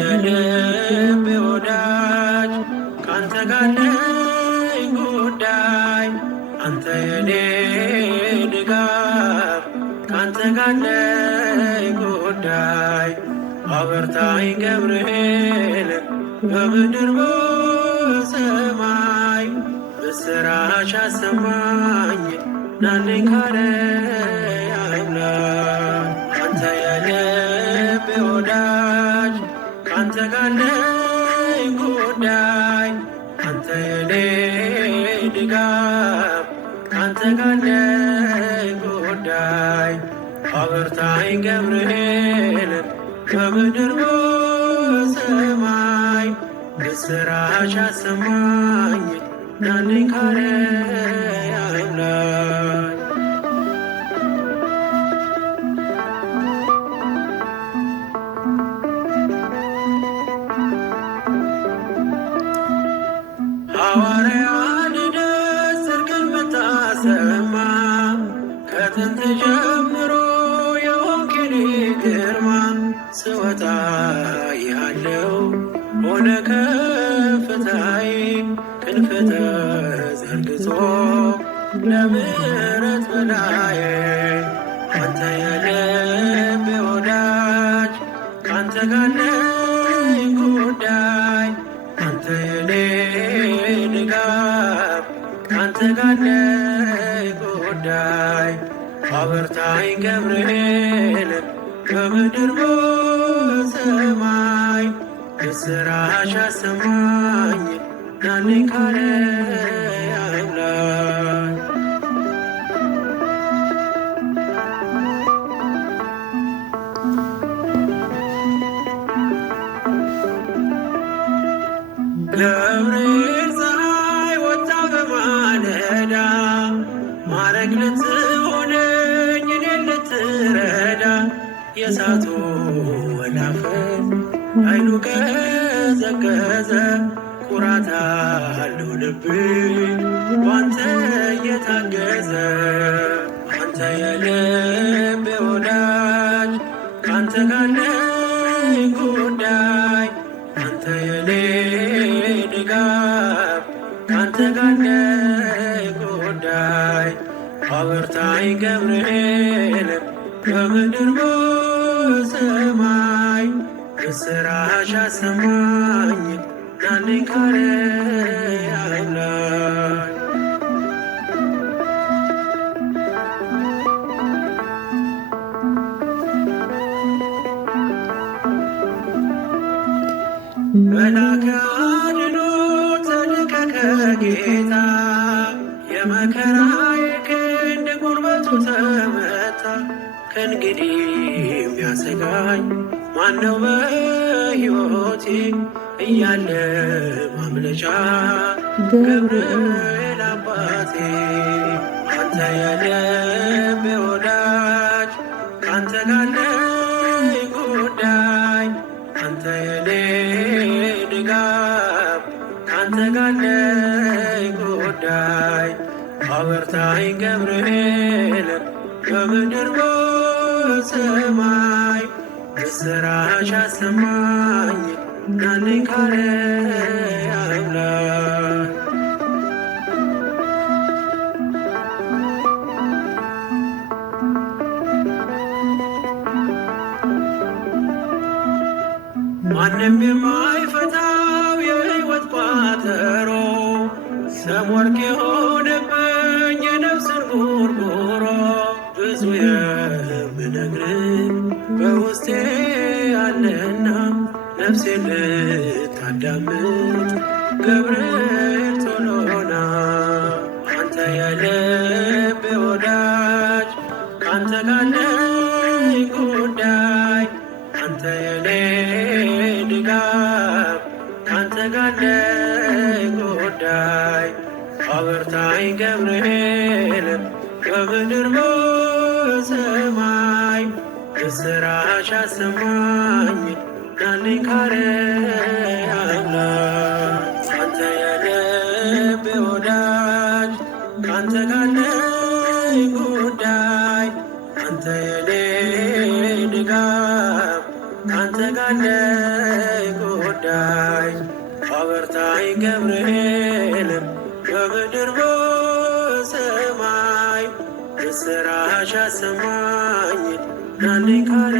የልቤ ወዳጅ ካንተ ጋር ነኝ ጉዳይ አንተ የኔ ድጋፍ ካንተ ጋር ነኝ ጉዳይ አበርታኝ ገብርኤል በምድር በሰማይ ምስራች አሰማኝ ናልኝ ካርያም ላይ አንተ የልቤ ወዳጅ ካንተ ጋር ነኝ ጉዳይ አንተ የኔ ድጋፍ ካንተ ጋር ነኝ ጉዳይ አበርታኝ ገብርኤል በምድር በሰማይ ምስራች አሰማኝ ናልኝ ካርያም ላይ ሐዋርያት ልደት ጽድቅን ብታሰማ ከጥንት ጀምሮ የሆንክኔ ግርማ ስወጣ ያለው ሆነ ከፍታዬ ክንፍ ተዘርግቶ ለምሕረት በላዬ አንተ የልቤ ወዳጅ ካንተ ጋር ነኝ ጉዳይ አንተ የኔ ድጋፍ ካንተ ጋር ነኝ ጉዳይ አበርታኝ ገብርኤል በምድር በሰማይ ምስራች አሰማኝ ናልኝ ካርያም ላይ ገብርኤል ፀሐይ ወጣ በማለዳ ማረግ ልትሆነኝ እኔን ልትረዳ የእሳቱ ወላፈን ኃይሉ ቀዘቀዘ ኩራት አለው ልቤ ባንተ እየታገዘ አንተ የልቤ ወዳጅ ካንተ ጋር ነኝ ጉዳይ አንተ የኔ ድጋፍ ካንተ ጋር ነኝ ጉዳይ አበርታኝ ገብርኤል በምድር በሰማይ ምስራች አሰማኝ ናልኝ ካርያም ላይ መልአከ አድኖ ጸድቀ ከጌታ የመከራዬ ክንድ ጉልበቱ ተመታ ከእንግዲህ የሚያሰጋኝ ማነው በሕይወቴ እያለ ማምለጫ ገብርኤል አባቴ አንተ የልቤ ወዳጅ ካንተ ጋር ነኝ ጉዳይ አንተ የኔ ድጋፍ ካንተ ጋር ነኝ ጉዳይ አበርታኝ ገብርኤል በምድር በሰማይ ምስራች አሰማኝ ናልኝ ካርያም ላይ ማንም የማይፈታው የሕይወት ቋጠሮ ሰም ወርቅ የሆነብኝ የነፍስን ጉርጉሮ ብዙ የምነግርህ በውስጤ አለና ነፍሴን ልታዳምጥ ገብርኤል ቶሎና አንተ የልቤ ወዳጅ ካንተ ጋር ነኝ ጉዳይ አንተ የኔ ድጋፍ ካንተ ጋር ነኝ ጉዳይ አበርታኝ ገብርኤል በምድር በሰማይ ምስራች አሰማኝ ናልኝ ካርያም ላይ አንተ የልቤ ወዳጅ ካንተ ጋር ነኝ ጉዳይ አንተ የኔ ድጋፍ ካንተ ጋር አለኝ ጉዳይ አበርታኝ ገብርኤል በምድር በሰማይ ምስራች አሰማኝ ናልኝ ካለ